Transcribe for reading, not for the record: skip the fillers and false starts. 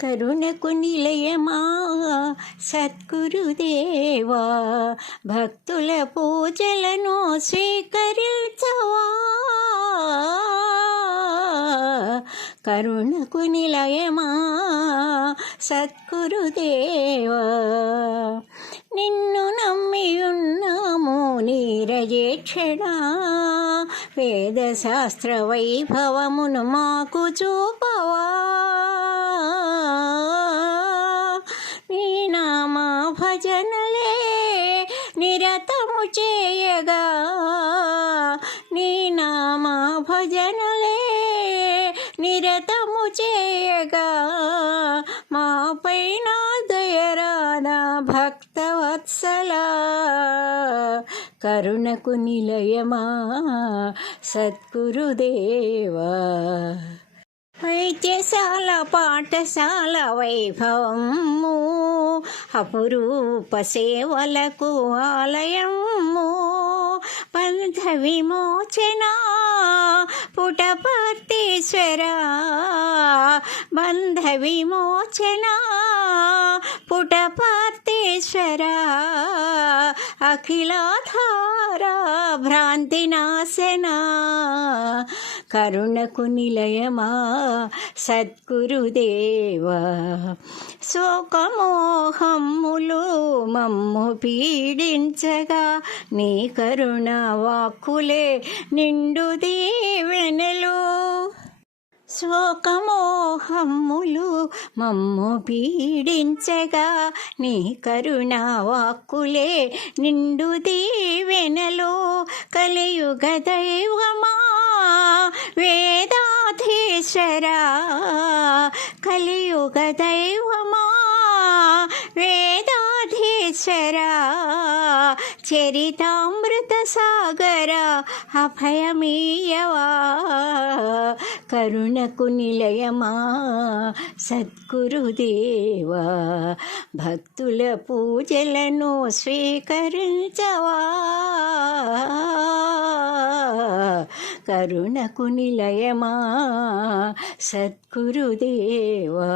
కరుణకు నిలయమా సద్గురుదేవా, భక్తుల పూజలను స్వీకరించవా. కరుణకు నిలయమా సద్గురుదేవా, నిన్ను నమ్మియున్నాము నీరజేక్షణ, వేదశాస్త్ర వైభవమును మాకు చూపవా. నీ నామా భజనలే నిరతము చేయగా, నీ నామా భజనలే నిరతము చేయగా, మాపైన దయరాదా భక్తవత్సలా. కరుణకు నిలయమా సద్గురుదేవా, వైద్యశాల పాఠశాల వైభవము, అపురూప సేవలకు ఆలయము, బంధ విమోచన పుటపర్తీశ్వర, బంధ విమోచన పుటపర్తీశ్వర, అఖిలాధార భ్రాంతి నాశన. కరుణకు నిలయమా సద్గురుదేవా, శోకమోహమ్ములు మమ్ము పీడించగా, నీ కరుణ వాక్కులే నిండు దీవెనలు. శోకమోహమ్ములు మమ్ము పీడించగా, నీ కరుణ వాక్కులే నిండు దీవెనలు. కలియుగ దైవమా వేదాధీశ్వరా, కలియుగ దైవమా వేదాధీశ్వరా, చరితామృత సాగర అభయమీయవా. కరుణకు నిలయమా సద్గురుదేవా, భక్తుల పూజలను స్వీకరించవా. కరుణకు నిలయమా సద్గురుదేవా.